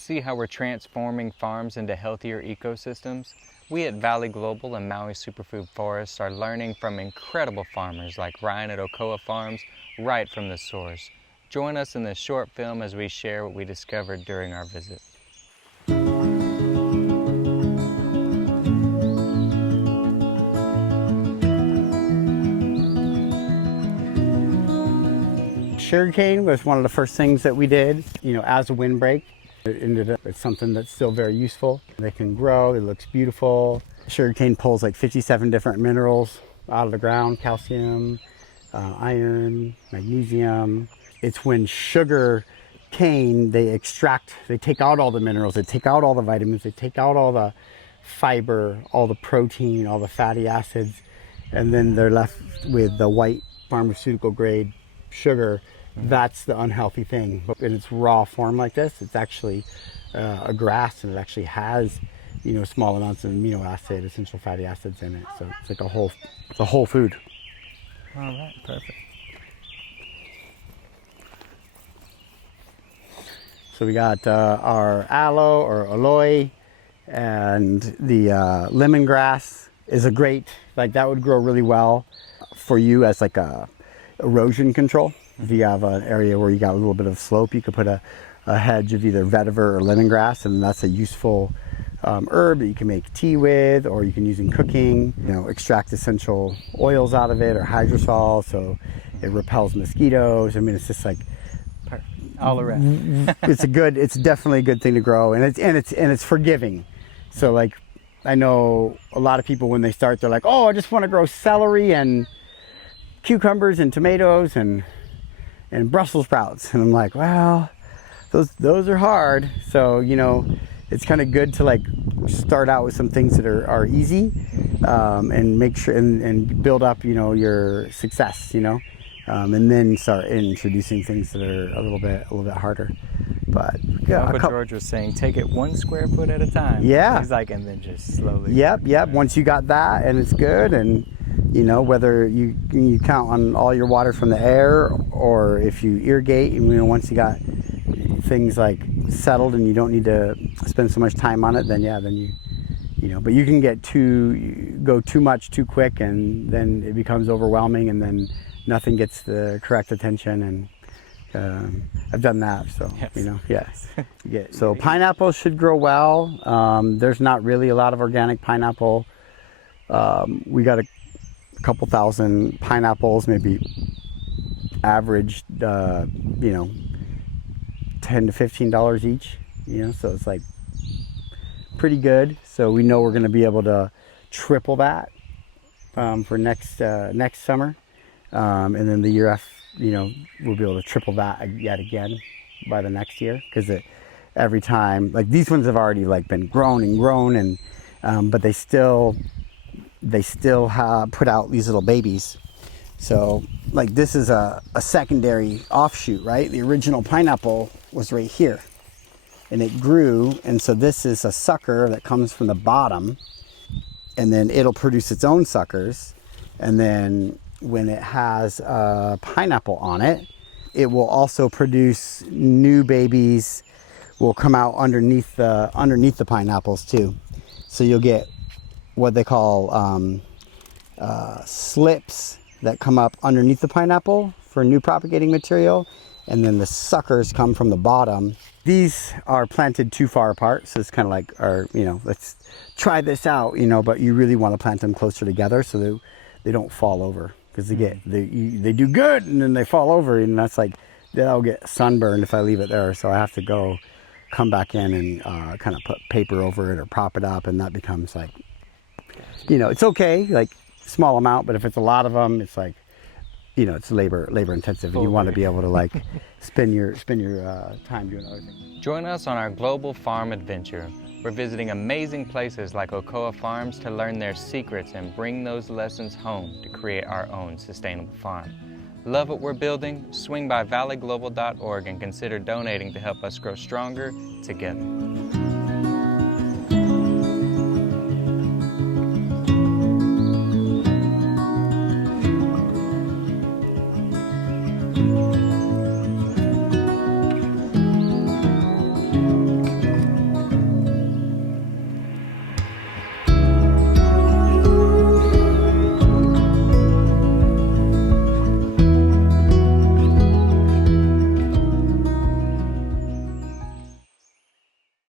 to see how we're transforming farms into healthier ecosystems? We at Valley Global and Maui Superfood Forests are learning from incredible farmers like Ryan at Oko'a Farms right from the source. Join us in this short film as we share what we discovered during our visit. Sugarcane was one of the first things that we did, as a windbreak. It ended up as something that's still very useful. They can grow, it looks beautiful. Sugarcane pulls like 57 different minerals out of the ground: calcium, iron, magnesium. It's when sugar cane, they take out all the minerals, they take out all the vitamins, they take out all the fiber, all the protein, all the fatty acids, and then they're left with the white pharmaceutical grade sugar. That's the unhealthy thing. But in its raw form like this, it's actually a grass, and it actually has, small amounts of amino acid, essential fatty acids in it. So it's like a whole food. All right, perfect. So we got our aloe or aloe, and the lemongrass is a great, that would grow really well for you as like a erosion control. If you have an area where you got a little bit of slope, you could put a hedge of either vetiver or lemongrass, and that's a useful herb that you can make tea with, or you can use in cooking. Extract essential oils out of it, or hydrosol, so it repels mosquitoes. I mean, it's just like all around. It's definitely a good thing to grow, and it's forgiving. So I know a lot of people when they start, they're like, oh, I just want to grow celery and cucumbers and tomatoes and Brussels sprouts, and I'm like, well, those are hard. So it's kind of good to start out with some things that are easy, and make sure and build up your success, and then start introducing things that are a little bit harder. But yeah, Uncle George was saying, take it 1 square foot at a time. Yeah. He's like, and then just slowly. Yep. Once you got that, and it's good, and whether you count on all your water from the air, or if you irrigate, and once you got things settled and you don't need to spend so much time on it, then but you can go too much too quick, and then it becomes overwhelming, and then nothing gets the correct attention. And I've done that, so yes. So pineapple should grow well. There's not really a lot of organic pineapple. We got a couple thousand pineapples, maybe average, $10 to $15 each. So it's pretty good. So we know we're going to be able to triple that for next summer, and then the year after, we'll be able to triple that yet again by the next year, because every time, these ones have already been grown, and but they still put out these little babies. So this is a secondary offshoot, right? The original pineapple was right here, and it grew, and so this is a sucker that comes from the bottom, and then it'll produce its own suckers, and then when it has a pineapple on it, it will also produce new babies, will come out underneath the pineapples too. So you'll get what they call slips that come up underneath the pineapple for new propagating material, and then the suckers come from the bottom. These are planted too far apart, so it's kind of let's try this out, but you really want to plant them closer together so they don't fall over, because they do good and then they fall over, and that's they'll get sunburned if I leave it there. So I have to come back in and kind of put paper over it or prop it up, and that becomes it's okay, small amount, but if it's a lot of them, it's it's labor intensive, and you want to be able to spend your time doing other things. Join us on our global farm adventure. We're visiting amazing places like Oko'a Farms to learn their secrets and bring those lessons home to create our own sustainable farm. Love what we're building? Swing by valleyglobal.org and consider donating to help us grow stronger together.